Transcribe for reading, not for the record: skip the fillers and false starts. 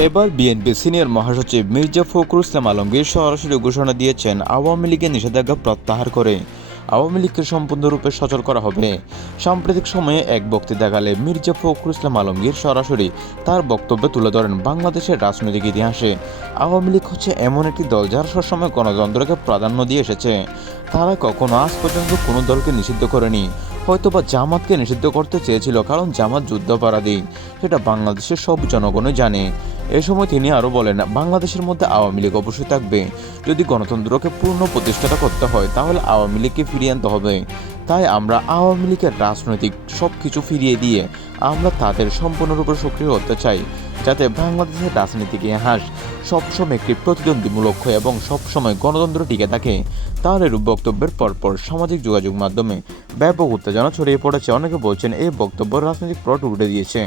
এবার BNP senior মহাসচিব মির্জা ফখরুল ইসলাম আলমগীর সরাসরি ঘোষণা দিয়েছেন আওয়ামী লীগের নিষেধাজ্ঞা প্রত্যাহার করে আওয়ামী লীগকে সম্পূর্ণরূপে সচল করা হবে। সাম্প্রতিক সময়ে এক বক্তৃতাকালে মির্জা ফখরুল ইসলাম আলমগীর সরাসরি তার বক্তব্যে তুলে ধরেন বাংলাদেশের রাজনৈতিক ইতিহাসে আওয়ামী লীগ হচ্ছে এমন একটি দল যারা সবসময় গণতন্ত্রকে প্রাধান্য দিয়ে এসেছে। তারা কখনো আজ পর্যন্ত কোনো দলকে নিষিদ্ধ করেনি। হয়তোবা জামাতকে নিষিদ্ধ করতে চেয়েছিল, কারণ জামাত যুদ্ধাপরাধী, সেটা বাংলাদেশের সব জনগণই জানে। এ সময় তিনি আরও বলেন, বাংলাদেশের মধ্যে আওয়ামী লীগ অবশ্যই থাকবে। যদি গণতন্ত্রকে পূর্ণ প্রতিষ্ঠাতা করতে হয় তাহলে আওয়ামী লীগকে ফিরিয়ে আনতে হবে। তাই আমরা আওয়ামী লীগের রাজনৈতিক সব কিছু ফিরিয়ে দিয়ে আমরা তাদের সম্পূর্ণরূপে সক্রিয় হতে চাই, যাতে বাংলাদেশের রাজনৈতিক ইতিহাস সবসময় একটি প্রতিদ্বন্দ্বীমূলক হয় এবং সবসময় গণতন্ত্র টিকে থাকে। তার এরূপ বক্তব্যের পরপর সামাজিক যোগাযোগ মাধ্যমে ব্যাপক উত্তেজনা ছড়িয়ে পড়েছে। অনেকে বলছেন এই বক্তব্য রাজনৈতিক প্লট উল্টে দিয়েছে।